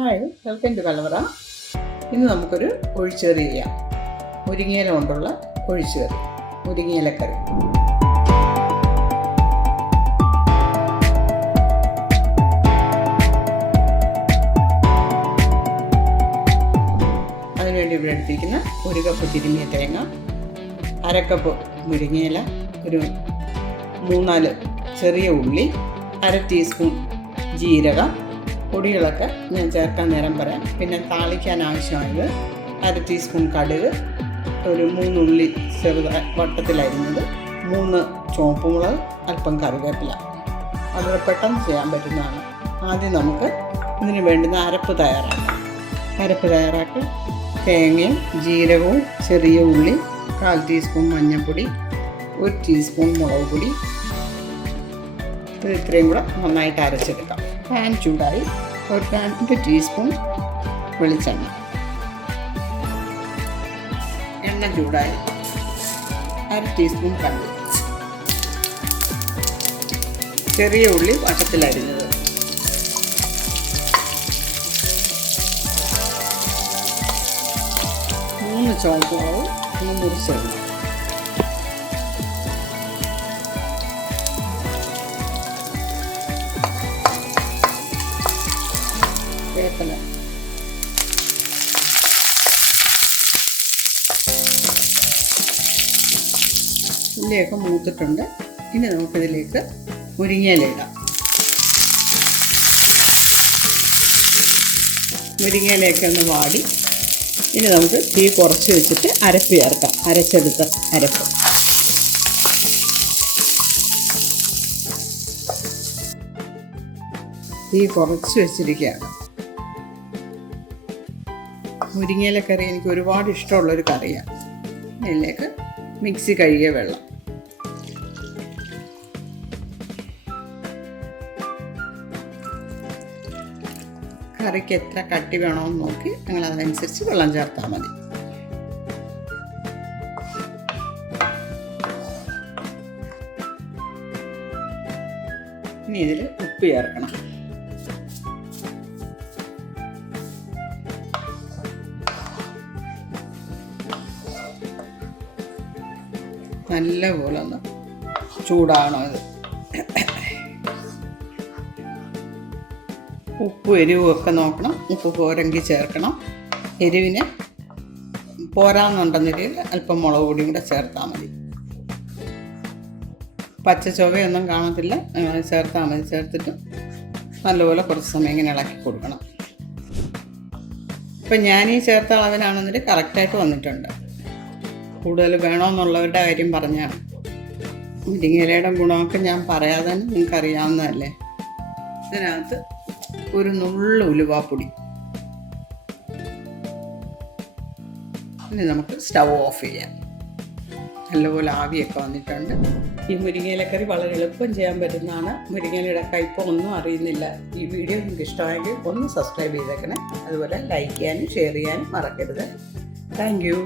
Hi, welcome to കലവറ. ഇന്ന് നമുക്കൊരു ഒഴിച്ചുകറി ചെയ്യാം. മുരിങ്ങയില കൊണ്ടുള്ള ഒഴിച്ചുകറി, മുരിങ്ങയിലക്കറി. അതിനുവേണ്ടി ഇവിടെ എടുത്തിരിക്കുന്ന 1 കപ്പ് തിരുമ്മിയ തേങ്ങ, 1/2 കപ്പ് മുരിങ്ങയില, ഒരു 3-4 ചെറിയ ഉള്ളി, 1/2 ടീസ്പൂൺ ജീരകം. പൊടികളൊക്കെ ഞാൻ ചേർക്കാൻ നേരം പറയാം. പിന്നെ താളിക്കാൻ ആവശ്യമായത് 1/2 ടീസ്പൂൺ കടുക്, ഒരു 3 ഉള്ളി ചെറുതായി വട്ടത്തിലരിഞ്ഞത്, 3 ചുവപ്പ് മുളക്, അല്പം കറിവേപ്പില. വളരെ പെട്ടെന്ന് ചെയ്യാൻ പറ്റുന്നതാണ്. ആദ്യം നമുക്ക് ഇതിന് വേണ്ടുന്ന അരപ്പ് തയ്യാറാക്കാം. തേങ്ങയും ജീരകവും ചെറിയ ഉള്ളി, 1/4 ടീസ്പൂൺ മഞ്ഞൾപ്പൊടി, 1 ടീസ്പൂൺ മുളക് പൊടി. ഇത് ഇത്രയും കൂടെ നന്നായിട്ട് അരച്ചെടുക്കാം. പാൻ ചൂടായി, ഒരു 2 ടീസ്പൂൺ വെളിച്ചെണ്ണ. എണ്ണ ചൂടായി, 1/2 ടീസ്പൂൺ കടുക്, ചെറിയ ഉള്ളി വട്ടത്തിലരിഞ്ഞത്, മൂന്ന് ചുവപ്പ് മുളക്, 3 മുറിച്ചെണ്ണ, വേപ്പില. ഉള്ളിയൊക്കെ മൂത്തിട്ടുണ്ട്. ഇനി നമുക്കിതിലേക്ക് മുരിങ്ങയില ഇടാം. മുരിങ്ങയിലയൊക്കെ ഒന്ന് വാടി, ഇനി നമുക്ക് തീ കുറച്ച് വെച്ചിട്ട് അരപ്പ് ചേർക്കാം. അരച്ചെടുത്ത അരപ്പ് തീ കുറച്ച് വെച്ചിരിക്കുകയാണ്. മുരിങ്ങയില കറി എനിക്ക് ഒരുപാട് ഇഷ്ടമുള്ളൊരു കറിയാണ്. അതിലേക്ക് മിക്സി കഴുകിയ വെള്ളം, കറിക്ക് എത്ര കട്ടി വേണമെന്ന് നോക്കി നിങ്ങൾ അതനുസരിച്ച് വെള്ളം ചേർത്താൽ മതി. ഇനി ഇതിൽ ഉപ്പ് ചേർക്കണം. നല്ലപോലെ ഒന്ന് ചൂടാകണം ഇത്. ഉപ്പും എരിവും ഒക്കെ നോക്കണം. ഉപ്പ് പോരെങ്കിൽ ചേർക്കണം. എരിവിന് പോരാന്നുണ്ടെങ്കിൽ അല്പം മുളക് പൊടിയും കൂടെ ചേർത്താൽ മതി. പച്ച ചൊവയൊന്നും കാണത്തില്ല, ചേർത്താൽ മതി. ചേർത്തിട്ട് നല്ലപോലെ കുറച്ച് സമയം ഇങ്ങനെ ഇളക്കി കൊടുക്കണം. ഇപ്പം ഞാനീ ചേർത്ത അളവിനാണെന്നിട്ട് കറക്റ്റായിട്ട് വന്നിട്ടുണ്ട്. കൂടുതൽ വേണമെന്നുള്ളവരുടെ കാര്യം പറഞ്ഞാണ്. മുരിങ്ങയിലയുടെ ഗുണമൊക്കെ ഞാൻ പറയാതെ തന്നെ നിങ്ങൾക്കറിയാവുന്നതല്ലേ. ഇതിനകത്ത് ഒരു നുള്ളു ഉലുവാപ്പൊടി. ഇനി നമുക്ക് സ്റ്റവ് ഓഫ് ചെയ്യാം. നല്ലപോലെ ആവിയൊക്കെ വന്നിട്ടുണ്ട്. ഈ മുരിങ്ങയിലക്കറി വളരെ എളുപ്പം ചെയ്യാൻ പറ്റുന്നതാണ്. മുരിങ്ങയിലയുടെ കയ്പോ ഒന്നും അറിയുന്നില്ല. ഈ വീഡിയോ നിങ്ങൾക്ക് ഇഷ്ടമായെങ്കിൽ ഒന്ന് സബ്സ്ക്രൈബ് ചെയ്തേക്കണേ. അതുപോലെ ലൈക്ക് ചെയ്യാനും ഷെയർ ചെയ്യാനും മറക്കരുത്. Thank you.